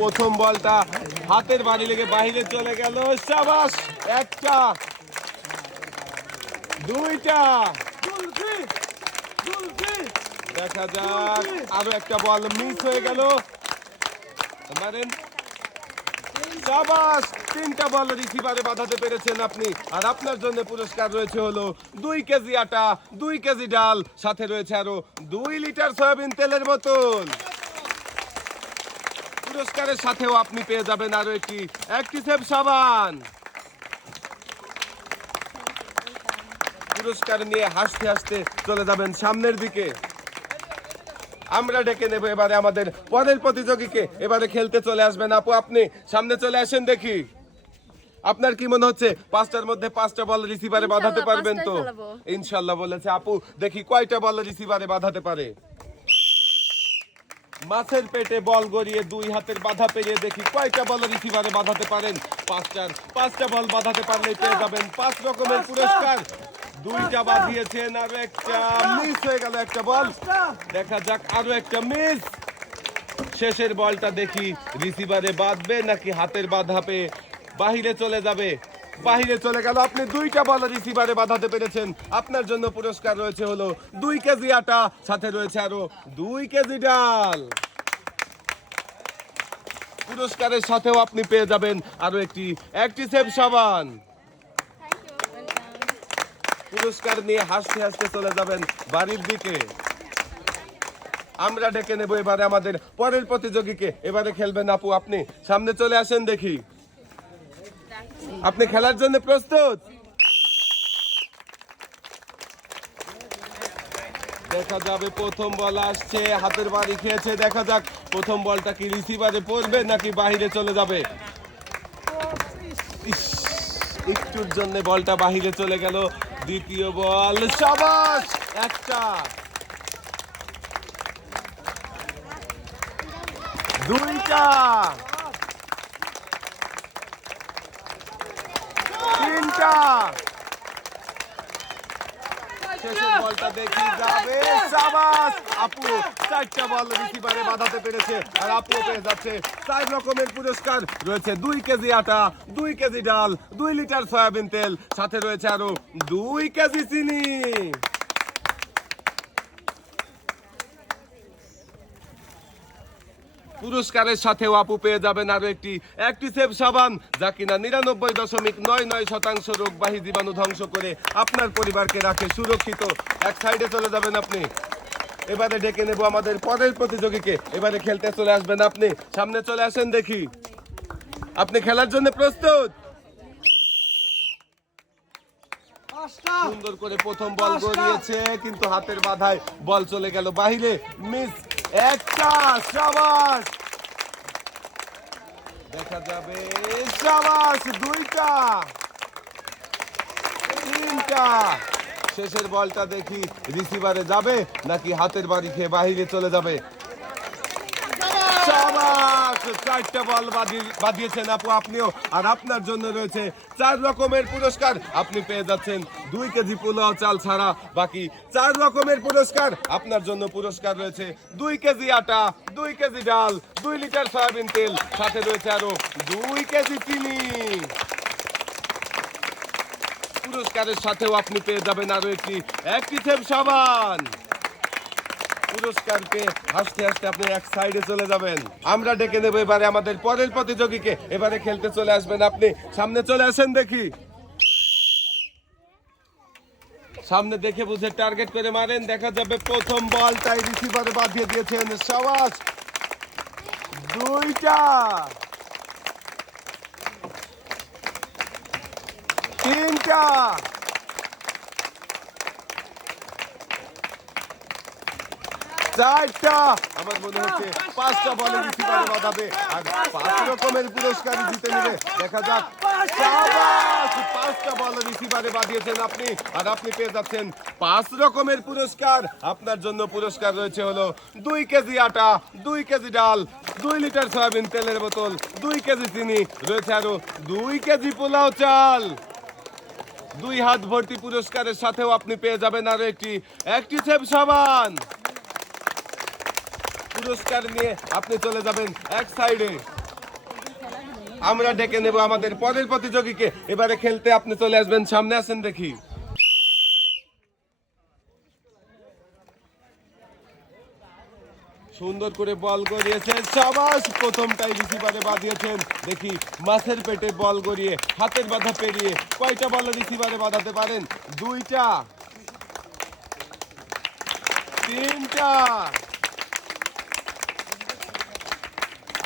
প্রথম বলটা হাতের বাড়ি লেগে বাইরে চলে গেল। শাবাশ, একটা, দুইটা, দেখা যাক, আরো একটা বল মিস হয়ে গেল। মারেন, শাবাশ, তিনটা বল রিসিভারে বাঁধাতে পেরেছেন আপনি। আর আপনার জন্য পুরস্কার রয়েছে হলো 2 কেজি আটা, 2 কেজি ডাল, সাথে রয়েছে আরো 2 লিটার সয়াবিন তেলের বোতল। পুরস্কারের সাথেও আপনি পেয়ে যাবেন আরো একটি অ্যাক্টিসেভ সাবান। পুরস্কার নিয়ে হাসতে হাসতে চলে যাবেন সামনের দিকে। আমরা ডেকে নেব এবারে আমাদের পরের প্রতিযোগীকে। এবারে খেলতে চলে আসবেন আপু, আপনি সামনে চলে আসেন দেখি। আপনার কি মনে হচ্ছে 5টার মধ্যে 5টা বল রিসিভারে বাঁধাতে পারবেন তো? ইনশাআল্লাহ বলেছে আপু। দেখি কয়টা বল রিসিভারে বাঁধাতে পারে। মাছের পেটে বল গড়িয়ে 2 হাতের বাধা পেরিয়ে দেখি কয়টা বল রিসিভারে বাঁধাতে পারেন। 5টা বল বাঁধাতে পারলেই পেয়ে যাবেন 5 রকমের পুরস্কার। 2টা বাঁধিয়েছেন, আরো একটা মিস হয়ে গেল, একটা বল। দেখা যাক, আরো একটা মিস। শেষের বলটা দেখি রিসিভারে বাঁধবে নাকি হাতের বাধা পেয়ে বাহিরে চলে যাবে। বাহিরে চলে গেল। আপনি 2টা বল রিসিভারে বাঁধাতে পেরেছেন। আপনার জন্য পুরস্কার রয়েছে হলো 2 কেজি আটা, সাথে রয়েছে আরো 2 কেজি ডাল। পুরস্কারের সাথেও আপনি পেয়ে যাবেন আরো একটি অ্যাক্টিসেভ সাবান। পুরস্কার নিয়ে হাসতে হাসতে চলে যাবেন বাড়ির দিকে। আমরা ডেকে নেব এবারে আমাদের পরের প্রতিযোগীকে। এবারে খেলবেন আপু, আপনি সামনে চলে আসেন দেখি। আপনি খেলার জন্য প্রস্তুত? দেখা যাবে, প্রথম বল আসছে, হাতের বাড়ি খেয়েছে। দেখা যাক প্রথম বলটা কি রিসিভারে পড়বে নাকি বাহিরে চলে যাবে। একটুর জন্য বলটা বাহিরে চলে গেল। দ্বিতীয় বল, শাবাশ, একটা, দুইটা, তিনটা, শেষের বলটা দেখি যাবে। শাবাশ আপু, 4টা বল রিসিভারে বাঁধাতে পেরেছে। আর আপু পেয়ে যাচ্ছে 4 রকমের পুরস্কার। রয়েছে 2 কেজি আটা, 2 কেজি ডাল, 2 লিটার সয়াবিন তেল, সাথে রয়েছে আরো 2 কেজি চিনি। পুরস্কারের সাথেও আপু পেয়ে যাবেন আরো একটি অ্যাক্টিসেভ সাবান, যা কিনা 99.99% রোগবাহী জীবাণু ধ্বংস করে আপনার পরিবারকে রাখে সুরক্ষিত। এক সাইডে চলে যাবেন আপনি। এবারে ডেকে নেব আমাদের পরের প্রতিযোগীকে। এবারে খেলতে চলে আসবেন আপনি। সামনে চলে আসেন দেখি। আপনি খেলার জন্য প্রস্তুত? সুন্দর করে প্রথম বল গড়িয়েছে, কিন্তু হাতের বাধায় বল চলে গেল বাহিরে। মিস, একটা, শাবাশ, দেখা যাবে, শাবাশ, 2টা, 3টা। শেষের বলটা দেখি রিসিভারে যাবে নাকি হাতের বাড়ি খেয়ে বাহিরে চলে যাবে। শাবাশ, 4টা বল বাঁধিয়েছেন আপু আপনিও। আর আপনার জন্য রয়েছে 4 রকমের পুরস্কার। আপনি পেয়ে যাচ্ছেন 2 কেজি পোলাও চাল ছাড়া বাকি 4 রকমের পুরস্কার। আপনার জন্য পুরস্কার রয়েছে 2 কেজি আটা, 2 কেজি ডাল, 2 লিটার সয়াবিন তেল, সাথে রয়েছে আরো 2 কেজি চিনি। পুরস্কারের সাথেও আপনি পেয়ে যাবেন আরো একটি অ্যাক্টিসেভ সাবান। পুরস্কার পেয়ে হাসতে হাসতে আপনি এক সাইডে চলে যাবেন। আমরা ডেকে নেব এবারে আমাদের পরের প্রতিযোগীকে। এবারে খেলতে চলে আসবেন আপনি। সামনে চলে আসেন দেখি। সামনে দেখে বুঝে টার্গেট করে মারেন। দেখা যাবে প্রথম বলটাই রিসিভারে বাঁধিয়ে দিয়েছেন। শাবাশ, 2টা, 3টা, 4টা। আমার মনে হচ্ছে 5টা বলে রিসিভারে বাঁধাবে আর 5 রকমের পুরস্কার জিতে নেবে। দেখা যাক। শাবাশ, 5টা বল রিসিভারে বাঁধিয়েছেন আপনি। আর আপনি পেয়ে যাচ্ছেন 5 রকমের পুরস্কার। আপনার জন্য পুরস্কার রয়েছে হলো 2 কেজি আটা, 2 কেজি ডাল, 2 লিটার সয়াবিন তেলের বোতল, 2 কেজি চিনি, রয়েছে আরো 2 কেজি পোলাও চাল। 2 হাত ভর্তি পুরস্কারের সাথেও আপনি পেয়ে যাবেন আরো একটি অ্যাক্টিসেভ সাবান। পুরস্কার নিয়ে আপনি চলে যাবেন এক সাইডে। আমরা ডেকে নেব আমাদের পরের প্রতিযোগীকে। এবারে খেলতে আপনি চলে আসবেন, সামনে আসেন দেখি। সুন্দর করে বল গড়িয়েছেন, শাবাশ, প্রথমটাই রিসিভারে বাঁধিয়েছেন। দেখি মাছের পেটে বল গড়িয়ে হাতের বাধা পেরিয়ে কয়টা বল রিসিভারে বাঁধাতে পারেন? দুইটা, তিনটা,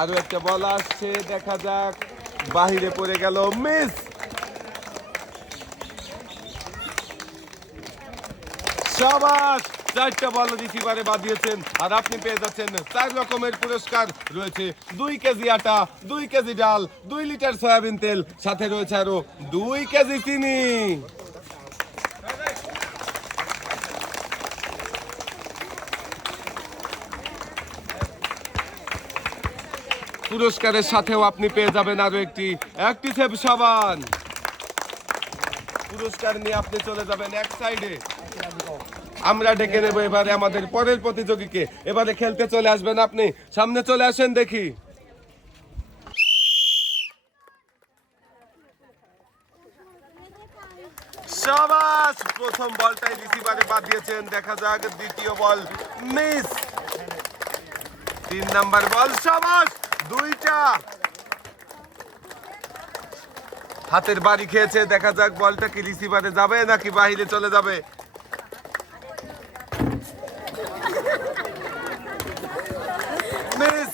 আরো একটা বল আসছে, দেখা যাক, বাহিরে পড়ে গেল, মিস। শাবাশ, চারটা বল রিসিভারে বাঁধিয়েছেন আর আপনি পেয়ে যাচ্ছেন 4 রকমের পুরস্কার। রয়েছে 2 কেজি আটা, 2 কেজি ডাল, 2 লিটার সয়াবিন তেল, সাথে রয়েছে আরো 2 কেজি চিনি। পুরস্কারের সাথেও আপনি পেয়ে যাবেন আরো একটি অ্যাক্টিসেভ সাবান। পুরস্কার নিয়ে আপনি চলে যাবেন এক সাইডে। আমরা ডেকে নেব এবারে আমাদের পরের প্রতিযোগীকে। এবারে খেলতে চলে আসবেন আপনি, সামনে চলে আসেন দেখি। শাবাশ, প্রথম বলটাই রিসিভারে বাঁধিয়েছেন, দেখা যাক দ্বিতীয় বল, মিস। 3 নাম্বার বল, শাবাশ, দুইটা, হাতের বাড়ি খেয়েছে, দেখা যাক বলটা কি রিসিভারে যাবে নাকি বাহিরে চলে যাবে। মিস।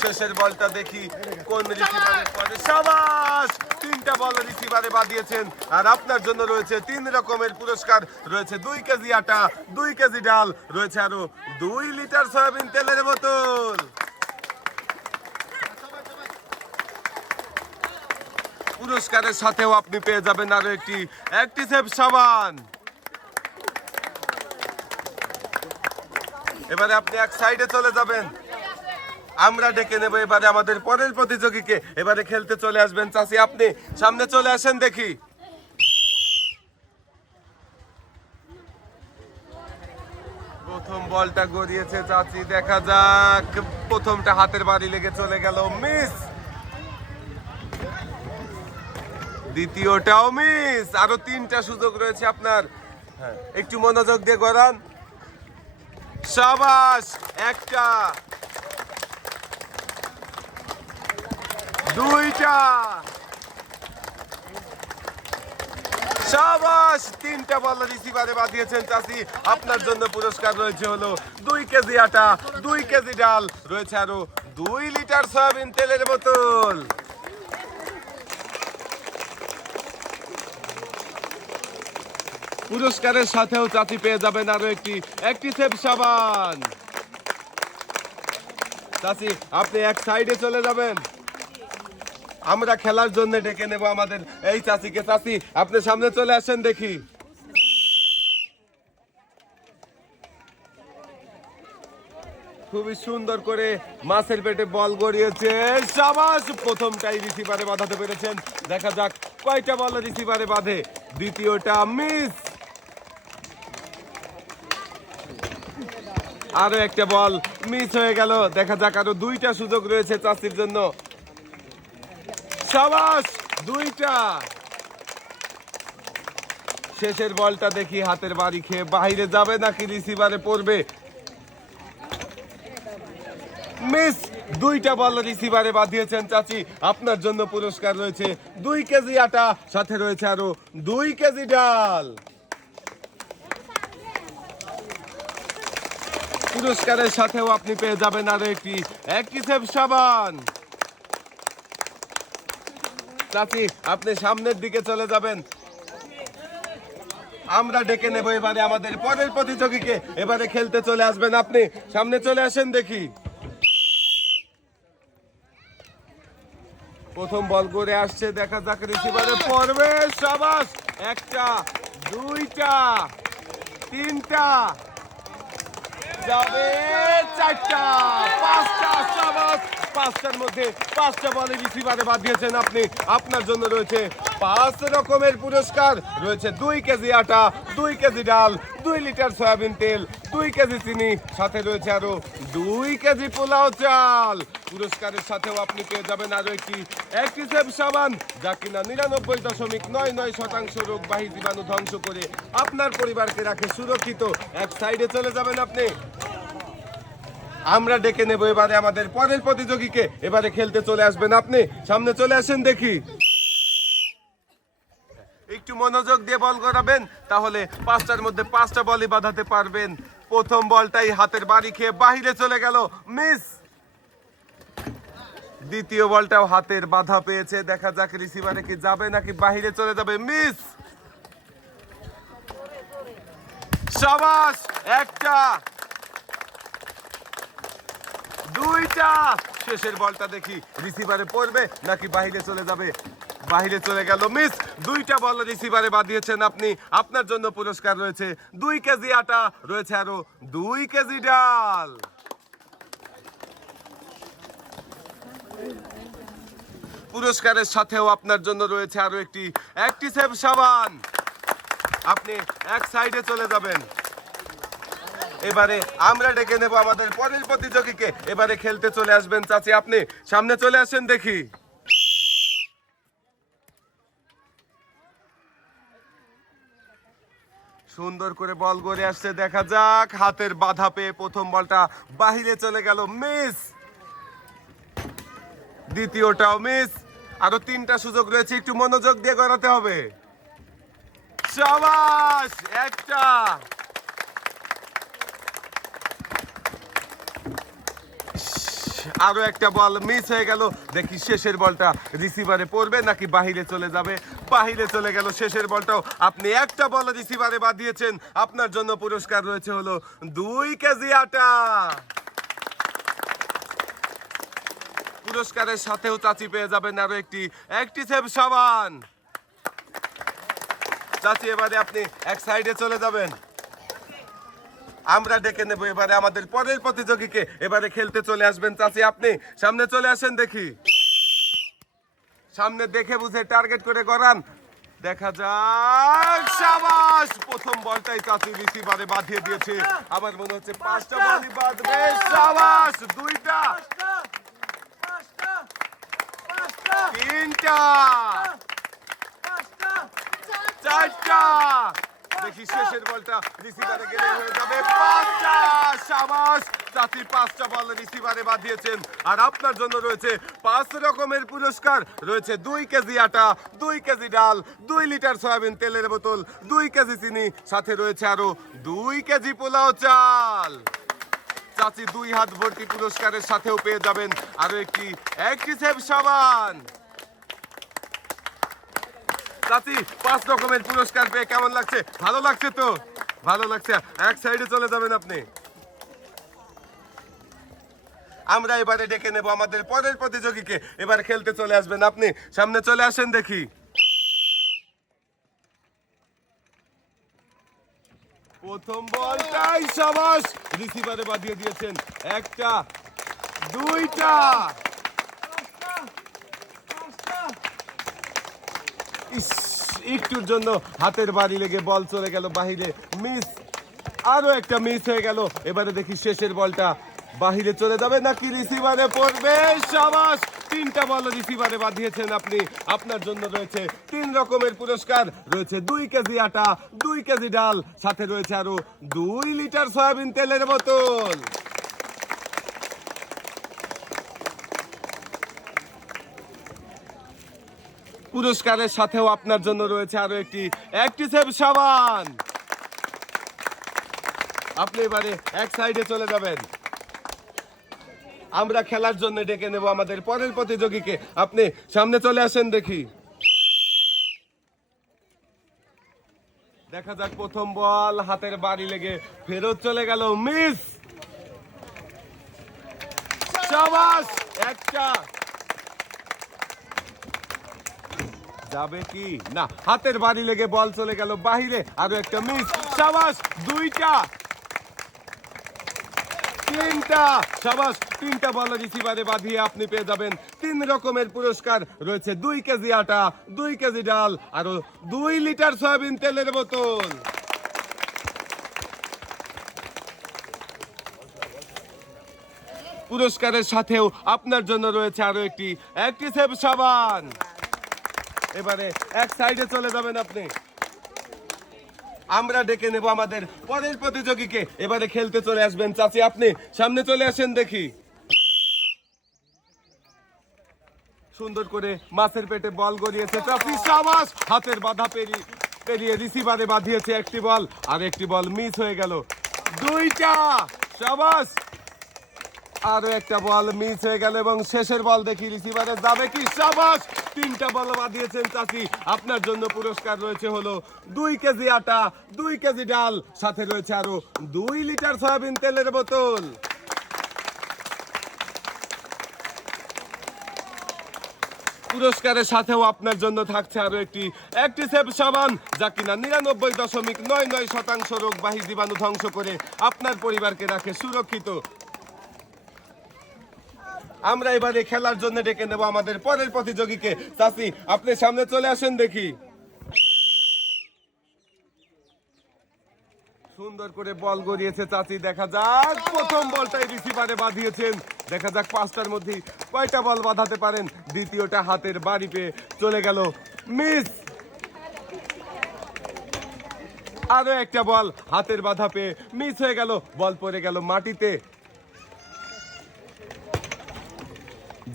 শেষের বলটা দেখি কোন রিসিভারে পড়ে। শাবাশ, 3টা বল রিসিভারে বাঁধিয়েছেন আর আপনার জন্য রয়েছে 3 রকমের পুরস্কার। রয়েছে 2 কেজি আটা, 2 কেজি ডাল, রয়েছে আরো 2 লিটার সয়াবিন তেলের বোতল। পুরস্কারের সাথেও আপনি পেয়ে যাবেন আরো একটি অ্যাক্টিসেভ সাবান। এবারে আপনি এক সাইডে চলে যাবেন। আমরা ডেকে নেব এবারে আমাদের পরের প্রতিযোগীকে। এবারে খেলতে চলে আসবেন চাচি, আপনি সামনে চলে আসেন দেখি। প্রথম বলটা গড়িয়েছে চাচি, দেখা যাক, প্রথমটা হাতের বাড়ি লেগে চলে গেল, মিস। দ্বিতীয়টাও মিস। আরো 3টা সুযোগ রয়েছে আপনার, একটু মনোযোগ দিয়ে গড়ান। শাবাশ, একটা, দুইটা, শাবাশ, 3টা বল রিসিভারে বাঁধিয়েছেন চাচি। আপনার জন্য পুরস্কার রয়েছে হলো 2 কেজি আটা, 2 কেজি ডাল, রয়েছে আরো 2 লিটার সয়াবিন তেলের বোতল। পুরস্কারের সাথেও চাচি পেয়ে যাবেন আরো একটি অ্যাক্টিসেভ সাবান। চাচি আপনি এক সাইডে চলে যাবেন। আমরা খেলার জন্য ডেকে নেব আমাদের এই চাচিকে। চাচি আপনি সামনে চলে আসেন দেখি। খুবই সুন্দর করে মাছের পেটে বল গড়িয়েছে, শাবাশ, প্রথমটাই রিসিভারে বাঁধাতে পেরেছেন। দেখা যাক কয়টা বল রিসিভারে বাঁধে। দ্বিতীয়টা মিস। আরো একটা বল মিস হয়ে গেল, দেখা যাক আরো 2টা সুযোগ রয়েছে চাচির জন্য। শাবাশ, 2টা। শেষের বলটা দেখি হাতের বাড়ি খেয়ে বাইরে যাবে নাকি রিসিভারে পড়বে, মিস। 2টা বল রিসিভারে বাঁধিয়েছেন চাচি। আপনার জন্য পুরস্কার রয়েছে 2 কেজি আটা, সাথে রয়েছে আরো 2 কেজি ডাল। পুরস্কারের সাথেও আপনি পেয়ে যাবেন আরো একটি অ্যাক্টিসেভ সাবান। চাচি আপনি সামনের দিকে চলে যাবেন। আমরা ডেকে নেব এবারে আমাদের পরের প্রতিযোগীকে। এবারে খেলতে চলে আসবেন আপনি, সামনে চলে আসেন দেখি। প্রথম বল করে আসছে, দেখা যাক রিসিভারে পড়বে। শাবাশ, একটা, দুইটা, তিনটা, যাবে, চারটা, পাঁচটা, শাবাশ, পাঁচটার মধ্যে পাঁচটা বলে রিসিভারে বাঁধিয়েছেন আপনি। আপনার জন্য রয়েছে 5 রকমের পুরস্কার। রয়েছে 2 কেজি আটা, 2 কেজি ডাল, 2 লিটার সয়াবিন তেল, 2 কেজি চিনি, সাথে রয়েছে আরো 2 কেজি পোলাও চাল। পুরস্কারের সাথেও আপনি পেয়ে যাবেন আরো একটি অ্যাক্টিসেভ সাবান, যা কিনা 99.99% রোগবাহী জীবাণু ধ্বংস করে আপনার পরিবারকে রাখে সুরক্ষিত। এক সাইডে চলে যাবেন আপনি। আমরা ডেকে নেব এবারে আমাদের পরের প্রতিযোগীকে। এবারে খেলতে চলে আসবেন আপনি। সামনে চলে আসেন দেখি। একটু মনোযোগ দিয়ে বল করাবেন, তাহলে পাঁচটার মধ্যে পাঁচটা বলই বাঁধাতে পারবেন। প্রথম বলটাই হাতের বাড়ি খেয়ে বাহিরে চলে গেল, মিস। দ্বিতীয় বলটাও হাতের বাধা পেয়েছে, দেখা যাক রিসিভারে কি যাবে নাকি বাহিরে চলে যাবে, মিস। শাবাশ, একটা, দুইটা। শেষের বলটা দেখি রিসিভারে পড়বে নাকি বাহিরে চলে যাবে, বাহিরে চলে গেল, মিস। দুইটা বল রিসিভারে বাঁধিয়েছেন আপনি। আপনার জন্য পুরস্কার রয়েছে 2 কেজি আটা, রয়েছে আরো 2 কেজি ডাল। পুরস্কারের সাথেও আপনার জন্য রয়েছে আরো একটি অ্যাক্টিসেভ সাবান। আপনি এক সাইডে চলে যাবেন। এবারে আমরা ডেকে নেব আমাদের পরের প্রতিযোগীকে। এবারে খেলতে চলে আসবেন চাচি, আপনি সামনে চলে আসেন দেখি। সুন্দর করে বল গড়ে আসছে, দেখা যাক। হাতের বাধা পেয়ে প্রথম বলটা বাহিরে চলে গেল, মিস। দ্বিতীয়টাও মিস। আরো 3টা সুযোগ রয়েছে, একটু মনোযোগ দিয়ে গড়াতে হবে। শাবাশ, একটা, আরো একটা বল মিস হয়ে গেল। দেখি শেষের বলটা রিসিভারে পড়বে নাকি বাহিরে চলে যাবে, বাহিরে চলে গেল শেষের বলটাও। আপনি একটা বল রিসিভারে বাঁধিয়েছেন। আপনার জন্য পুরস্কার রয়েছে হলো 2 কেজি আটা। পুরস্কারের সাথেও চাচি পেয়ে যাবেন আরো একটি অ্যাক্টিসেভ সাবান। চাচি এবারে আপনি এক সাইডে চলে যাবেন। আমরা ডেকে নেব এবারে আমাদের পরের প্রতিযোগীকে। এবারে খেলতে চলে আসবেন চাচি, আপনি সামনে চলে আসেন দেখি। সামনে দেখে বুঝে টার্গেট করে গড়ান, দেখা যাক। শাবাশ, প্রথম বলটাই চাচি রিসিভারে বাঁধিয়ে দিয়েছে। আমার মনে হচ্ছে 5টা বলই বাঁধবে। শাবাশ, 2টা, 3টা, 4টা। দেখি শেষের বলটা রিসিভারে গেলে হয়ে যাবে 5টা। শাবাশ, চাচি 5টা বল রিসিভারে বাঁধিয়েছেন। আর আপনার জন্য রয়েছে 5 রকমের পুরস্কার। রয়েছে 2 কেজি আটা, 2 কেজি ডাল, 2 লিটার সয়াবিন তেলের বোতল, 2 কেজি চিনি, সাথে রয়েছে আরো 2 কেজি পোলাও চাল। চাচি 2 হাত ভর্তি পুরস্কারের সাথেও পেয়ে যাবেন আরো একটি অ্যাক্টিসেভ সাবান। চাচি 5 রকমের পুরস্কার পেয়ে কেমন লাগছে? ভালো লাগছে তো? ভালো লাগছে। এক সাইডে চলে যাবেন আপনি। আমরা এবারে ডেকে নেব আমাদের পরের প্রতিযোগীকে। এবার খেলতে চলে আসবেন আপনি। সামনে চলে আসেন দেখি। প্রথম বলটাই শাবাশ, রিসিভারে বাঁধিয়ে দিয়েছেন। একটা, 2টা, একটুর জন্য হাতের বাড়ি লেগে বল চলে গেল বাহিরে, মিস। আরো একটা মিস হয়ে গেল। এবারে দেখি শেষের বলটা বাহিরে চলে যাবে নাকি রিসিভারে পড়বে। শাবাশ, 3টা বল রিসিভারে বাঁধিয়েছেন আপনি। আপনার জন্য রয়েছে 3 রকমের পুরস্কার। রয়েছে 2 কেজি আটা, 2 কেজি ডাল, সাথে রয়েছে আরো 2 লিটার সয়াবিন তেলের বোতল। পুরস্কারের সাথেও আপনার জন্য রয়েছে আরো একটি অ্যাক্টিসেভ সাবান। আপনি এবারে এক সাইডে চলে যাবেন। আমরা খেলার জন্য ডেকে নেব আমাদের পরের প্রতিযোগীকে। আপনি সামনে চলে আসেন দেখি। দেখা যাক, প্রথম বল হাতের বাড়ি লেগে ফেরত চলে গেল, মিস। শাবাশ, একটা, যাবে কি না, হাতের বাড়ি লেগে বল চলে গেল বাহিরে। আরো একটা মিস। শাবাশ, 2টা, তিনটা, সাবাস, তিনটা বল রিসিভারে বাঁধিয়ে আপনি পেয়ে যাবেন 3 রকমের পুরস্কার। রয়েছে 2 কেজি আটা, 2 কেজি ডাল, আরো 2 লিটার সয়াবিন তেলের বোতল। পুরস্কারের সাথেও আপনার জন্য রয়েছে আরো একটি অ্যাক্টিসেভ সাবান। এবারে এক সাইডে চলে যাবেন আপনি। আমরা ডেকে নেব আমাদের পরের প্রতিযোগীকে। এবারে খেলতে চলে আসবেন চাচি, আপনি সামনে চলে আসেন দেখি। সুন্দর করে মাছের পেটে বল গড়িয়েছে চাচি, সাবাস, হাতের বাধা পেরিয়ে রিসিভারে বাঁধিয়েছে একটি বল, আর একটি বল মিস হয়ে গেল। দুইটা, সাবাস, আরো একটা বল মিস হয়ে গেল এবং শেষের বল দেখি রিসিভারে যাবে কি, সাবাস, তিনটা বল বাঁধিয়েছেন চাচি। আপনার জন্য পুরস্কার রয়েছে হলো 2 কেজি আটা, 2 কেজি ডাল, সাথে রয়েছে আরো 2 লিটার সয়াবিন তেলের বোতল। পুরস্কারের সাথেও আপনার জন্য থাকছে আরো একটি অ্যাক্টিসেভ সাবান, যা কিনা 99.99% রোগবাহী জীবাণু ধ্বংস করে আপনার পরিবারকে রাখে সুরক্ষিত। আমরা এবারে খেলার জন্য ডেকে নেব আমাদের পরের প্রতিযোগীকে। চাচি, আপনি সামনে চলে আসেন দেখি। সুন্দর করে বল গড়িয়েছে চাচি, দেখা যাক প্রথম বলটাই রিসিভারে বাঁধিয়েছেন। দেখা যাক 5টার মধ্যে কয়টা বল বাঁধাতে পারেন। দ্বিতীয়টা হাতের বাড়ি পেয়ে চলে গেল, মিস। আরো একটা বল হাতের বাধা পেয়ে মিস হয়ে গেল, বল পড়ে গেল মাটিতে।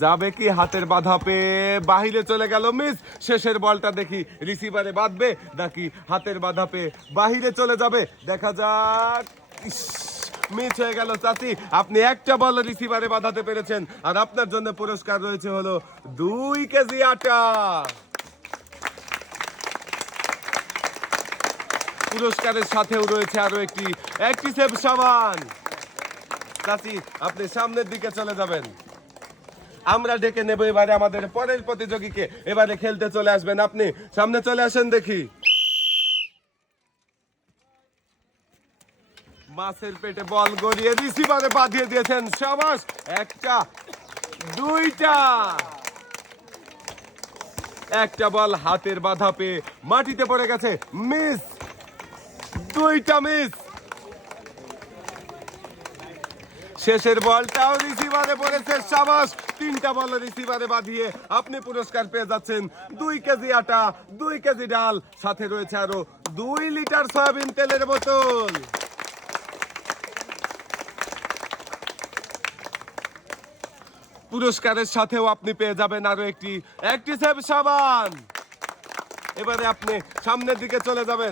যাবে কি, হাতের বাধা পেয়ে বাহিরে চলে গেল, মিস। শেষের বলটা দেখি রিসিভারে বাঁধবে নাকি হাতের বাধা পেয়ে বাহিরে চলে যাবে, দেখা যাক। মিস হয়ে গেল চাচি, আপনি একটা বল রিসিভারে বাঁধাতে পেরেছেন, আর আপনার জন্য পুরস্কার রয়েছে হলো 2 কেজি আটা। পুরস্কারের সাথেও রয়েছে আরো একটি অ্যাক্টিসেভ সাবান। চাচি, আপনি সামনের দিকে চলে যাবেন। আমরা ডেকে নেব এবারে আমাদের পরের প্রতিযোগীকে। এবারে খেলতে চলে আসবেন আপনি, সামনে চলে আসেন দেখি। মাছের পেটে বল গড়িয়ে রিসিভারে বাঁধিয়ে দিয়েছেন, সাবাস, একটা, দুইটা। একটা বল হাতের বাধা পেয়ে মাটিতে পড়ে গেছে, মিস। দুইটা মিস। শেষের বলটাও রিসিভারে পড়েছে, সাবাস, তিনটা বল রিসিভারে বাঁধিয়ে আপনি পুরস্কার পেয়ে যাচ্ছেন 2 কেজি আটা, 2 কেজি ডাল, সাথে রয়েছে আরো 2 লিটার সয়াবিন তেলের বোতল। পুরস্কারের সাথেও আপনি পেয়ে যাবেন আরো একটি অ্যাক্টিসেভ সাবান। এবারে আপনি সামনের দিকে চলে যাবেন।